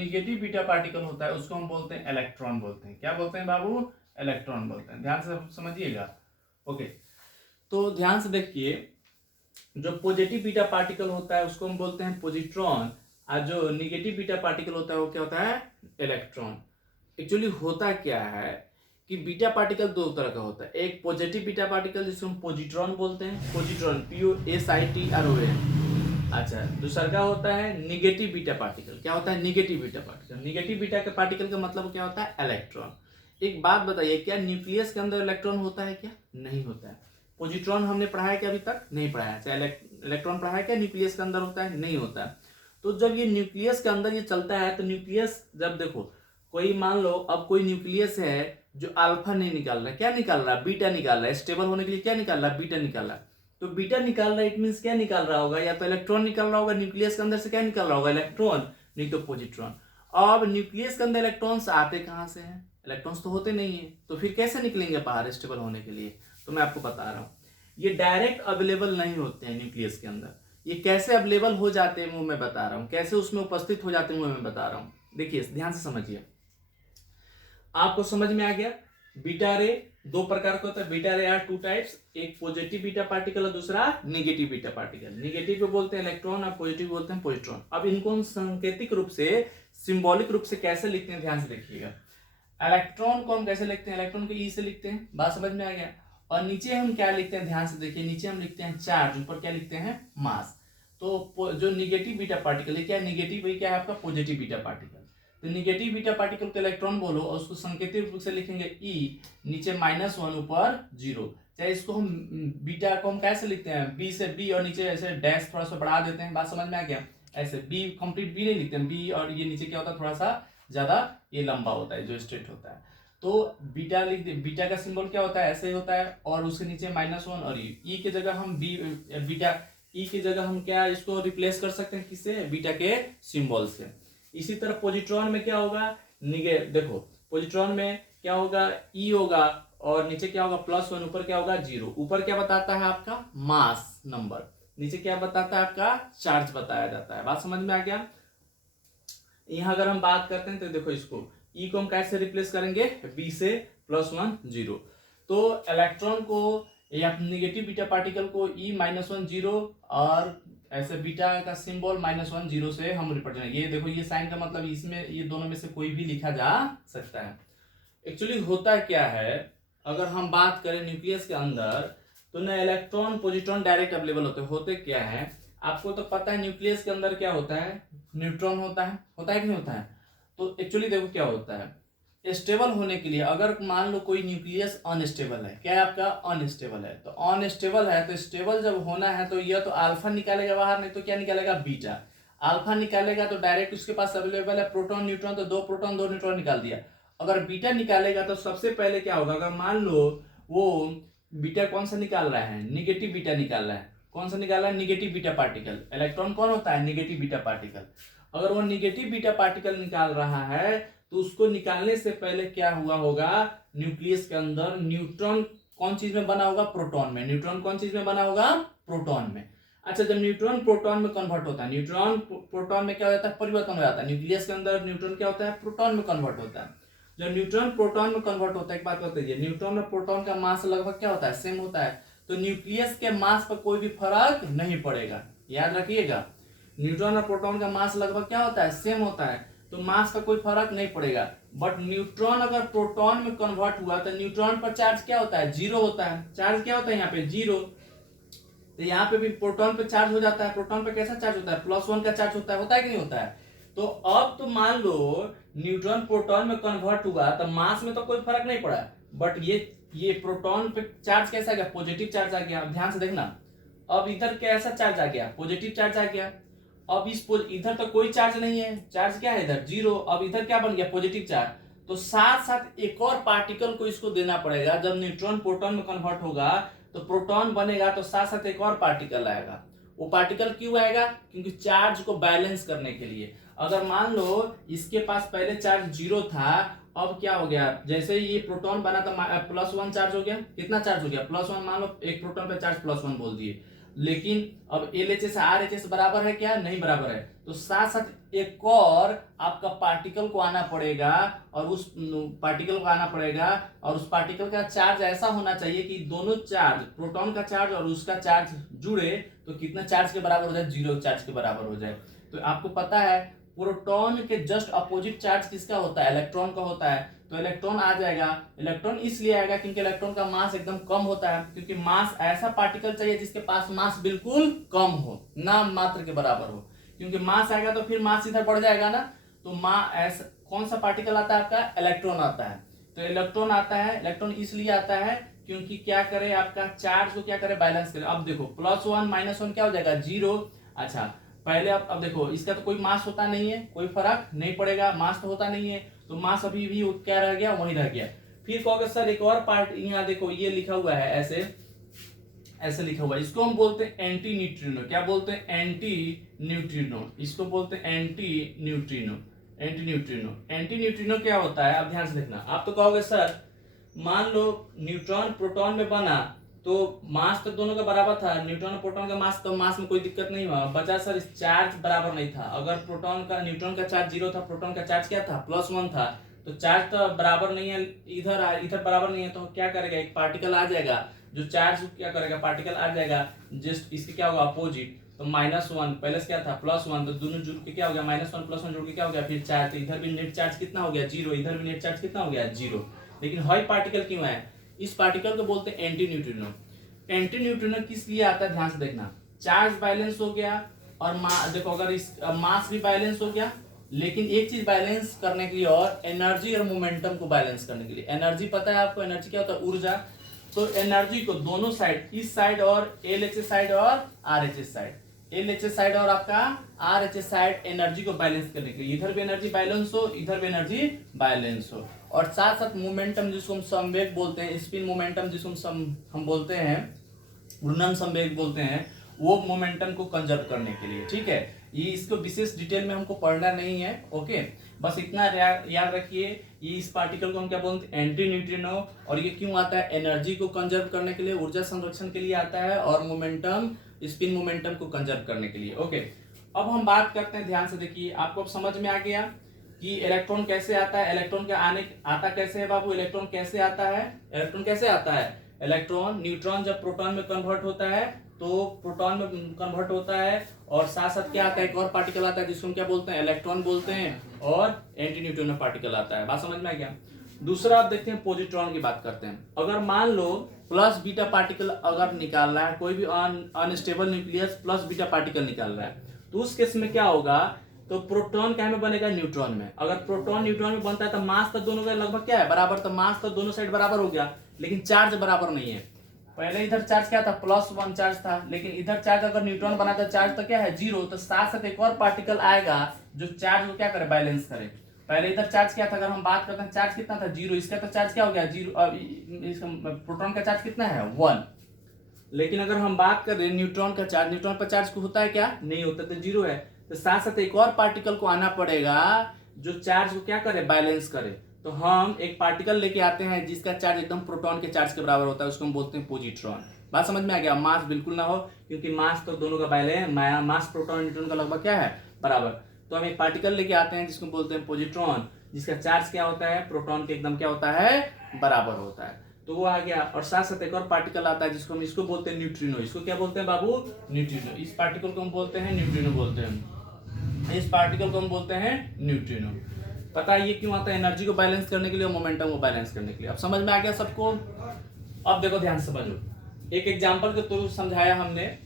Negative beta particle होता है उसको हम बोलते हैं इलेक्ट्रॉन बोलते हैं। क्या बोलते हैं बाबू? इलेक्ट्रॉन बोलते हैं। ध्यान से समझिएगा। ओके, तो ध्यान से देखिए, जो पॉजिटिव बीटा पार्टिकल होता है उसको हम बोलते हैं पॉजिट्रॉन, और जो निगेटिव बीटा पार्टिकल होता है वो क्या होता है? इलेक्ट्रॉन। एक्चुअली होता क्या है कि बीटा पार्टिकल दो तरह का होता है। एक पॉजिटिव बीटा पार्टिकल जिसको हम पॉजिट्रॉन बोलते हैं, पॉजिट्रॉन POSITRON। अच्छा, दूसरा का होता है निगेटिव बीटा पार्टिकल। क्या होता है? Negative beta particle. Negative beta के पार्टिकल का मतलब क्या होता है? इलेक्ट्रॉन। एक बात बताइए, क्या न्यूक्लियस के अंदर इलेक्ट्रॉन होता है क्या? नहीं होता है। पॉजिट्रॉन हमने पढ़ा है क्या? अभी तक नहीं पढ़ा है। चाहे इलेक्ट्रॉन पढ़ा है क्या? न्यूक्लियस के अंदर होता है? नहीं होता है। तो जब ये न्यूक्लियस के अंदर ये चलता है तो न्यूक्लियस, जब देखो कोई मान लो अब कोई न्यूक्लियस है जो अल्फा नहीं निकाल रहा है, क्या निकाल रहा है? बीटा निकाल रहा है। स्टेबल होने के लिए क्या निकाल रहा है? बीटा निकाल रहा है। तो बीटा निकाल रहा है, इट मीन्स क्या निकाल रहा होगा? या तो इलेक्ट्रॉन निकाल रहा होगा। न्यूक्लियस के अंदर से क्या निकाल रहा होगा? इलेक्ट्रॉन, नहीं तो पॉजिट्रॉन। अब न्यूक्लियस के अंदर इलेक्ट्रॉन्स आते कहां से हैं? इलेक्ट्रॉन्स तो होते नहीं है, तो फिर कैसे निकलेंगे बाहर स्टेबल होने के लिए? तो मैं आपको बता रहा हूं, ये डायरेक्ट अवेलेबल नहीं होते हैं न्यूक्लियस के अंदर। ये कैसे अवेलेबल हो जाते हैं वो मैं बता रहा हूं, कैसे उसमें उपस्थित हो जाते हैं वो मैं बता रहा हूं। देखिए ध्यान से समझिए, आपको समझ में आ गया? बीटा रे दो प्रकार का होता है। बीटा रे आर टू टाइप्स, एक पॉजिटिव बीटा पार्टिकल और दूसरा नेगेटिव बीटा पार्टिकल। नेगेटिव को बोलते हैं इलेक्ट्रॉन और पॉजिटिव बोलते हैं पॉजिट्रॉन। अब इनको हम सांकेतिक रूप से, सिंबॉलिक रूप से कैसे लिखते हैं ध्यान से देखिएगा। इलेक्ट्रॉन को हम कैसे लिखते हैं? इलेक्ट्रॉन को ई से लिखते हैं, बात समझ में आ गया। और नीचे हम क्या लिखते हैं? ध्यान से देखिए, नीचे हम लिखते हैं चार्ज, ऊपर क्या लिखते हैं? मास। तो जो निगेटिव बीटा पार्टिकल है, क्या निगेटिव है? क्या है आपका? Positive beta particle. तो निगेटिव बीटा पार्टिकल को इलेक्ट्रॉन बोलो और उसको संकेतिक रूप से लिखेंगे ई, नीचे -1 ऊपर 0। चाहे इसको हम बीटा को हम कैसे लिखते हैं? बी से बी और नीचे ऐसे डैश थोड़ा सा बढ़ा देते हैं, बात समझ में आ गया? ऐसे बी कंप्लीट बी नहीं लिखते हैं, बी और ये नीचे क्या होता है? थोड़ा सा ज्यादा ये लंबा होता है, जो स्ट्रेट होता है। तो बीटा लिख दे, बीटा का सिंबल क्या होता है? ऐसे ही होता है, और उसके नीचे -1 और ई की जगह हम बी, बीटा ई की जगह हम क्या इसको रिप्लेस कर सकते हैं? किससे? बीटा के सिंबल से। इसी तरह पॉजिट्रॉन में क्या होगा? देखो पॉजिट्रॉन में क्या होगा? ई होगा और नीचे क्या होगा? +1, ऊपर क्या होगा? 0। ऊपर क्या बताता है आपका? मास नंबर, नीचे क्या बताता है? आपका चार्ज बताया जाता है। बात समझ में आ गया? यहां अगर हम बात करते हैं तो देखो, इसको ई को हम कैसे रिप्लेस करेंगे? बी से +1 0। तो इलेक्ट्रॉन को या निगेटिव बीटा पार्टिकल को ई -1 0 और ऐसे बीटा का सिंबल -1 0 से हम रिप्रेजेंट। ये देखो, ये साइन का मतलब इसमें ये दोनों में से कोई भी लिखा जा सकता है। एक्चुअली होता क्या है, अगर हम बात करें न्यूक्लियस के अंदर, तो ना इलेक्ट्रॉन पॉजिट्रॉन डायरेक्ट अवेलेबल होते क्या है आपको तो पता है। न्यूक्लियस के अंदर क्या होता है? न्यूट्रॉन होता है कि नहीं होता है? तो एक्चुअली देखो क्या होता है, स्टेबल होने के लिए अगर मान लो कोई न्यूक्लियस अनस्टेबल है, क्या है आपका? अनस्टेबल है। तो अनस्टेबल है तो स्टेबल जब होना है तो यह तो अल्फा निकालेगा बाहर, नहीं तो क्या निकालेगा? बीटा। अल्फा निकालेगा तो डायरेक्ट उसके पास अवेलेबल है प्रोटॉन न्यूट्रॉन, तो 2 प्रोटॉन 2 न्यूट्रॉन निकाल दिया। अगर बीटा निकालेगा तो सबसे पहले क्या होगा? अगर मान लो वो बीटा कौन सा निकाल रहा है? निगेटिव बीटा निकाल रहा है। कौन सा निकाल रहा है? Negative beta particle. इलेक्ट्रॉन कौन होता है? Negative beta particle. अगर वो निगेटिव बीटा पार्टिकल निकाल रहा है तो उसको निकालने से पहले क्या हुआ होगा? न्यूक्लियस के अंदर न्यूट्रॉन कौन चीज में बना होगा? प्रोटॉन में। न्यूट्रॉन कौन चीज में बना होगा? प्रोटॉन में। अच्छा, जब न्यूट्रॉन प्रोटॉन में कन्वर्ट होता है, न्यूट्रॉन प्रोटॉन में क्या हो जाता है? परिवर्तन हो जाता है। न्यूक्लियस के अंदर न्यूट्रॉन क्या होता है? प्रोटॉन में कन्वर्ट होता है। जब न्यूट्रॉन प्रोटॉन में कन्वर्ट होता है, एक बात बताइए, न्यूट्रॉन और प्रोटॉन का मास लगभग क्या होता है? सेम होता है। तो न्यूक्लियस के मास पर कोई भी फर्क नहीं पड़ेगा, याद रखिएगा। न्यूट्रॉन और प्रोटॉन का मास लगभग क्या होता है? सेम होता है, तो मास का कोई फर्क नहीं पड़ेगा। बट न्यूट्रॉन अगर प्रोटॉन में कन्वर्ट हुआ तो न्यूट्रॉन पर चार्ज क्या होता है? 0 होता है। चार्ज क्या होता है यहाँ पे? 0। तो यहाँ पे भी प्रोटॉन पे चार्ज हो जाता है। प्रोटॉन पे कैसा चार्ज होता है? +1 का चार्ज होता है कि नहीं होता है? तो अब तो मान लो न्यूट्रॉन प्रोटॉन में कन्वर्ट हुआ तो मास में तो कोई फर्क नहीं पड़ा, बट ये प्रोटॉन पे चार्ज कैसा आ गया? पॉजिटिव चार्ज आ गया। ध्यान से देखना, अब इधर कैसा चार्ज आ गया? पॉजिटिव चार्ज आ गया। अब इधर तो कोई चार्ज नहीं है, चार्ज क्या है इधर? 0। अब इधर क्या बन गया? Positive charge. तो साथ साथ एक और पार्टिकल को इसको देना पड़ेगा। जब न्यूट्रॉन प्रोटॉन में कन्वर्ट होगा तो प्रोटॉन बनेगा, तो साथ साथ एक और पार्टिकल आएगा। वो पार्टिकल क्यों आएगा? क्योंकि चार्ज को बैलेंस करने के लिए। अगर मान लो इसके पास पहले चार्ज 0 था, अब क्या हो गया? जैसे ही ये प्रोटॉन बना तो +1 चार्ज हो गया। कितना चार्ज हो गया? +1। मान लो एक प्रोटॉन पे चार्ज +1 बोल दिए, लेकिन अब LHS RHS बराबर है क्या? नहीं बराबर है। तो साथ साथ एक और आपका पार्टिकल को आना पड़ेगा और उस पार्टिकल का चार्ज ऐसा होना चाहिए कि दोनों चार्ज, प्रोटॉन का चार्ज और उसका चार्ज जुड़े तो कितना चार्ज के बराबर हो जाए? 0 चार्ज के बराबर हो जाए। तो आपको पता है प्रोटॉन के जस्ट अपोजिट चार्ज किसका होता है? इलेक्ट्रॉन का होता है। तो इलेक्ट्रॉन आ जाएगा। इलेक्ट्रॉन इसलिए आएगा क्योंकि इलेक्ट्रॉन का मास एकदम कम होता है, क्योंकि मास ऐसा पार्टिकल चाहिए जिसके पास मास बिल्कुल कम हो, नाम मात्र के बराबर हो। क्योंकि मास आएगा तो फिर मास इधर बढ़ जाएगा ना। तो ऐसा कौन सा पार्टिकल आता है आपका? इलेक्ट्रॉन आता है। तो इलेक्ट्रॉन आता है, इलेक्ट्रॉन इसलिए आता है क्योंकि क्या करे, आपका चार्ज को क्या करे? बैलेंस करे। अब देखो +1 -1 क्या हो जाएगा? 0। अच्छा पहले अब देखो इसका तो कोई मास होता नहीं है, कोई फर्क नहीं पड़ेगा, मास तो होता नहीं है, तो मास अभी भी क्या रह गया? वही रह गया। फिर कहोगे सर एक और पार्ट, यहाँ देखो ये लिखा हुआ है, ऐसे लिखा हुआ है, इसको हम बोलते हैं एंटी न्यूट्रिनो। क्या बोलते हैं? Anti neutrino. इसको बोलते हैं एंटी न्यूट्रिनो। एंटी न्यूट्रिनो क्या होता है? अब ध्यान से देखना। आप तो कहोगे सर मान लो न्यूट्रॉन प्रोटॉन में बना तो मास तो दोनों का बराबर था, न्यूट्रॉन और प्रोटॉन का मास, तो मास में कोई दिक्कत नहीं हुआ। बचा सर चार्ज बराबर नहीं था। अगर न्यूट्रॉन का चार्ज 0 था, प्रोटॉन का चार्ज क्या था? +1 था। तो चार्ज तो बराबर नहीं है, इधर बराबर नहीं है, तो क्या करेगा? एक पार्टिकल आ जाएगा जो चार्ज क्या करेगा? पार्टिकल आ जाएगा जस्ट इसके क्या होगा? अपोजिट। तो -1 पहले से क्या था? +1, तो दोनों जुड़ के क्या हो गया? -1 +1 जुड़ के क्या हो गया? फिर चार्ज। तो इधर भी नेट चार्ज कितना हो गया? 0। इधर भी नेट चार्ज कितना हो गया? 0। लेकिन हाई पार्टिकल क्यों है? इस पार्टिकल को बोलते हैं एंटी न्यूट्रिनो। एंटी न्यूट्रिनो किस लिए आता है? ध्यान से देखना। चार्ज बैलेंस हो गया और देखो अगर इस मास भी बैलेंस हो गया, लेकिन एक चीज बैलेंस करने के लिए और एनर्जी और मोमेंटम को बैलेंस करने के लिए। एनर्जी पता है आपको? एनर्जी क्या होता है? ऊर्जा। तो एनर्जी को दोनों साइड, इस साइड और LHS साइड और RHS साइड, LHS साइड और आपका RHS साइड, एनर्जी को बैलेंस करने के लिए। इधर भी एनर्जी बैलेंस हो, इधर भी एनर्जी बैलेंस हो, और साथ साथ मोमेंटम जिसको हम संवेग बोलते हैं, स्पिन मोमेंटम जिसको हम बोलते हैं, घूर्णन संवेग बोलते हैं, वो मोमेंटम को कंजर्व करने के लिए। ठीक है, ये इसको विशेष डिटेल में हमको पढ़ना नहीं है। ओके, बस इतना याद रखिए, ये इस पार्टिकल को हम क्या बोलते हैं? Anti neutrino. और ये क्यों आता है? एनर्जी को कंजर्व करने के लिए, ऊर्जा संरक्षण के लिए आता है, और मोमेंटम, स्पिन मोमेंटम को कंजर्व करने के लिए। ओके, अब हम बात करते हैं, ध्यान से देखिए, आपको अब समझ में आ गया कि इलेक्ट्रॉन कैसे आता है। इलेक्ट्रॉन के आता कैसे है बाबू? इलेक्ट्रॉन कैसे आता है? इलेक्ट्रॉन कैसे आता है? इलेक्ट्रॉन, न्यूट्रॉन जब प्रोटॉन में कन्वर्ट होता है तो प्रोटॉन में कन्वर्ट होता है, और साथ साथ क्या आता है? एक और पार्टिकल आता है जिसको हम क्या बोलते हैं? इलेक्ट्रॉन बोलते हैं, और एंटी न्यूट्रिनो पार्टिकल आता है। बात समझ में आ गया? दूसरा आप देखते हैं, पॉजिट्रॉन की बात करते हैं। अगर मान लो प्लस बीटा पार्टिकल अगर निकाल रहा है, कोई भी unstable nucleus plus beta particle निकाल रहा है, तो उस केस में क्या होगा? तो प्रोटॉन क्या में बनेगा? न्यूट्रॉन में। अगर प्रोटॉन न्यूट्रॉन में बनता है तो मास तो दोनों का लगभग क्या है? बराबर। तो मास तो दोनों साइड बराबर हो गया, लेकिन चार्ज बराबर नहीं है। पहले इधर चार्ज क्या था? +1 चार्ज था, लेकिन इधर चार्ज अगर न्यूट्रॉन बना तो चार्ज तो क्या है? 0। तो साथ साथ एक और पार्टिकल आएगा जो चार्ज को क्या करे? बैलेंस करे। पहले इधर चार्ज क्या था? अगर हम बात करते हैं चार्ज कितना था? 0। इसका तो चार्ज क्या हो गया? 0। इसका प्रोटॉन का चार्ज कितना है? 1। लेकिन अगर हम बात कर रहे हैं न्यूट्रॉन का चार्ज, न्यूट्रॉन पर चार्ज होता है क्या? नहीं होता, तो 0 है। तो साथ साथ एक और पार्टिकल को आना पड़ेगा जो चार्ज को क्या करे? बैलेंस करे। तो हम एक पार्टिकल लेके आते हैं जिसका चार्ज एकदम प्रोटॉन के चार्ज के बराबर होता है, उसको हम बोलते हैं पॉजिट्रॉन। बात समझ में आ गया? मास बिल्कुल ना हो, क्योंकि मास तो दोनों का बैलेंस, मास प्रोटॉन न्यूट्रॉन का लगभग क्या है? बराबर। तो हम एक पार्टिकल लेके आते हैं जिसको बोलते हैं पॉजिट्रॉन, जिसका चार्ज क्या होता है? प्रोटॉन के एकदम क्या होता है? बराबर होता है। तो वो आ गया। और साथ साथ एक और पार्टिकल आता है जिसको हम इसको बोलते हैं न्यूट्रिनो। इसको क्या बोलते हैं बाबू? न्यूट्रिनो। इस पार्टिकल को हम बोलते हैं न्यूट्रिनो बोलते हैं। इस पार्टिकल को हम बोलते हैं न्यूट्रिनो। पता है ये क्यों आता है? एनर्जी को बैलेंस करने के लिए और मोमेंटम को बैलेंस करने के लिए। अब समझ में आ गया सबको? अब देखो ध्यान से समझो, एक एग्जांपल के थ्रू समझाया हमने।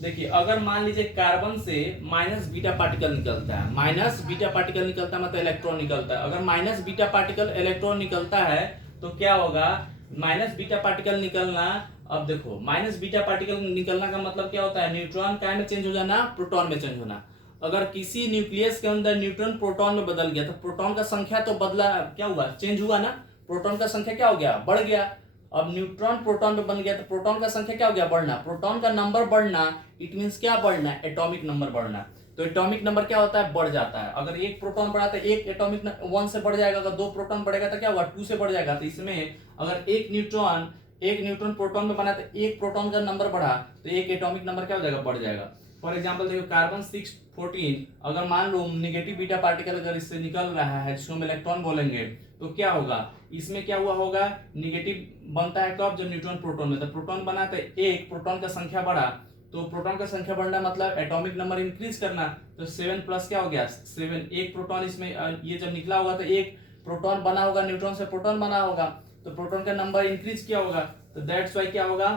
देखिए, अगर मान लीजिए कार्बन से माइनस बीटा पार्टिकल निकलता है, माइनस बीटा पार्टिकल निकलता है मतलब इलेक्ट्रॉन निकलता है। अगर माइनस बीटा पार्टिकल इलेक्ट्रॉन निकलता है तो क्या होगा? माइनस बीटा पार्टिकल निकलना, अब देखो माइनस बीटा पार्टिकल निकलना का मतलब क्या होता है? न्यूट्रॉन क्या में चेंज हो जाना? प्रोटॉन में चेंज होना। अगर किसी न्यूक्लियस के अंदर न्यूट्रॉन प्रोटॉन में बदल गया तो प्रोटॉन का संख्या तो बदला, क्या हुआ? चेंज हुआ ना। प्रोटॉन का संख्या क्या हो गया? बढ़ गया। अब न्यूट्रॉन प्रोटॉन में बन गया तो प्रोटॉन का संख्या क्या हो गया? बढ़ना। प्रोटॉन का नंबर बढ़ना, इट मींस क्या बढ़ना? एटॉमिक नंबर बढ़ना। तो एटॉमिक नंबर क्या होता है? बढ़ जाता है। अगर एक प्रोटॉन बढ़ा तो एक एटॉमिक 1 से बढ़ जाएगा, अगर 2 प्रोटॉन बढ़ेगा तो क्या होगा? 2 से बढ़ जाएगा। तो इसमें अगर एक न्यूट्रॉन एक न्यूट्रॉन प्रोटॉन में बना तो एक प्रोटॉन का नंबर बढ़ा तो एक एटॉमिक नंबर क्या हो जाएगा, बढ़ जाएगा। फॉर एग्जांपल देखो कार्बन 614, अगर मान लो नेगेटिव बीटा पार्टिकल अगर इससे निकल रहा है जिसको हम इलेक्ट्रॉन बोलेंगे, तो क्या होगा, इसमें क्या हुआ होगा, निगेटिव बनता है कब, जब न्यूट्रॉन प्रोटॉन में, तो प्रोटॉन बना तो एक प्रोटॉन का संख्या बढ़ा, तो प्रोटॉन का संख्या बढ़ना मतलब एटॉमिक नंबर इंक्रीज करना, तो 7 प्लस क्या हो गया 7, एक प्रोटॉन इसमें ये जब निकला होगा तो एक प्रोटॉन बना होगा, न्यूट्रॉन से प्रोटॉन बना होगा, तो प्रोटॉन का नंबर इंक्रीज किया होगा, तो दैट्स वाई क्या होगा,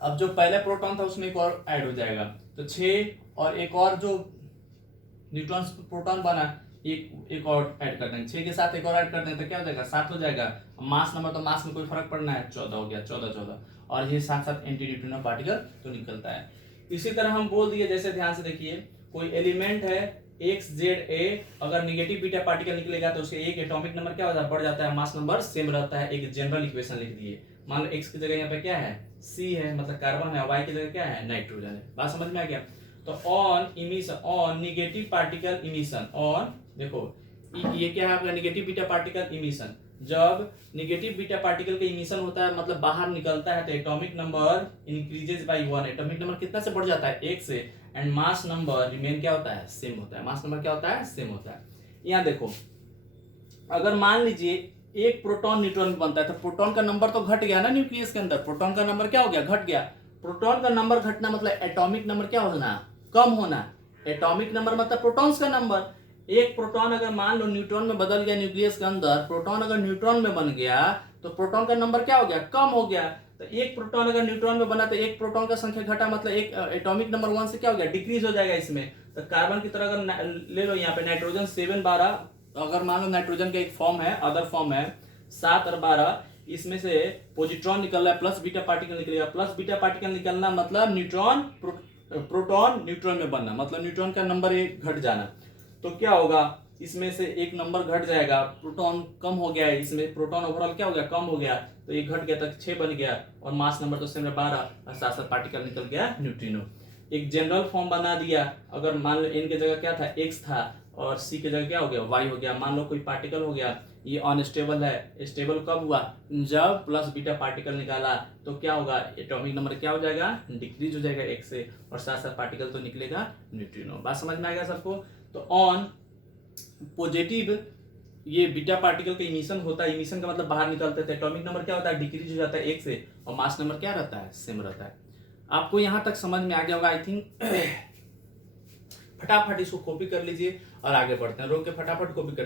अब जो पहले प्रोटॉन था उसमें एक और ऐड हो जाएगा, तो 6 और एक और जो न्यूट्रॉन प्रोटॉन बना एक और ऐड कर देंगे, 6 के साथ एक और ऐड कर देंगे तो क्या हो जाएगा 7 हो जाएगा। मास नंबर, तो मास में कोई फर्क पड़ना है, 14 हो गया, 14 और ये साथ साथ एंटी न्यूट्रिनो पार्टिकल तो निकलता है। इसी तरह हम बोल दिए, जैसे ध्यान से देखिए, कोई एलिमेंट है XZA, अगर निगेटिव बीटा पार्टिकल निकलेगा तो उसके एक एटॉमिक नंबर क्या हो जाता है, बढ़ जाता है, मास नंबर सेम रहता है। एक जनरल इक्वेशन लिख दिए, मान लो x की जगह यहाँ पे क्या है C है, मतलब कार्बन है, y की जगह क्या है नाइट्रोजन है। बात समझ में आ गया। तो on emission, on negative particle emission, on देखो ये क्या है आपका निगेटिव बीटा पार्टिकल इमिशन, जब निगेटिव बीटा पार्टिकल का इमिशन होता है मतलब बाहर निकलता है तो atomic number increases by 1, atomic number कितना से बढ़ जाता है 1 से, एंड मास नंबर रिमेन क्या होता है सेम होता है, मास नंबर क्या होता है सेम होता है। यहाँ देखो अगर मान लीजिए एक प्रोटॉन न्यूट्रॉन में बनता है तो प्रोटॉन का नंबर तो घट गया ना, न्यूक्लियस के अंदर प्रोटॉन का नंबर क्या हो गया, घट गया। प्रोटॉन का नंबर घटना मतलब एटॉमिक नंबर क्या होना, कम होना। एटॉमिक नंबर मतलब प्रोटॉन्स का नंबर। एक प्रोटॉन अगर मान लो न्यूट्रॉन में बदल गया न्यूक्लियस के अंदर, प्रोटॉन अगर न्यूट्रॉन में बन गया तो प्रोटॉन का नंबर क्या हो गया, कम हो गया। तो एक प्रोटॉन अगर न्यूट्रॉन में बना तो एक प्रोटॉन का संख्या घटा मतलब एक एटॉमिक नंबर 1 से क्या हो गया, डिक्रीज हो जाएगा इसमें। तो कार्बन की तरह अगर ले लो यहाँ पे नाइट्रोजन 7 12, अगर मान लो नाइट्रोजन का एक फॉर्म है, अदर फॉर्म है 7 और 12, इसमें से पॉजिट्रॉन निकल रहा है, प्लस बीटा पार्टिकल निकलेगा। प्लस बीटा पार्टिकल निकलना मतलब न्यूट्रॉन प्रोटॉन न्यूट्रॉन में बनना, मतलब न्यूट्रॉन का नंबर एक घट जाना। तो क्या होगा, इसमें से एक नंबर घट जाएगा, प्रोटॉन कम हो गया है, इसमें प्रोटॉन ओवरऑल क्या हो गया, कम हो गया, तो एक घट गया तक 6 बन गया, और मास नंबर तो सेम 12 और साथ साथ पार्टिकल निकल गया न्यूट्रिनो। एक जनरल फॉर्म बना दिया, अगर मान लो n की जगह क्या था x था और c की जगह क्या हो गया y हो गया। मान लो कोई पार्टिकल हो गया, ये अनस्टेबल है, स्टेबल कब हुआ, जब प्लस बीटा पार्टिकल निकाला तो क्या होगा, एटॉमिक नंबर क्या हो जाएगा, डिक्रीज हो जाएगा 1 से, और साथ साथ पार्टिकल तो निकलेगा न्यूट्रिनो। बात समझ में आ गया सबको। तो ऑन पॉजिटिव ये बीटा पार्टिकल का इमिशन होता है, इमिशन का मतलब बाहर निकलते थे, एटॉमिक नंबर क्या होता है, डिक्रीज हो जाता है 1 से, और मास नंबर क्या रहता है, सेम रहता है। आपको यहां तक समझ में आ गया होगा आई थिंक। फटाफट इसको कॉपी कर लीजिए और आगे बढ़ते हैं, रोक के फटाफट कॉपी कर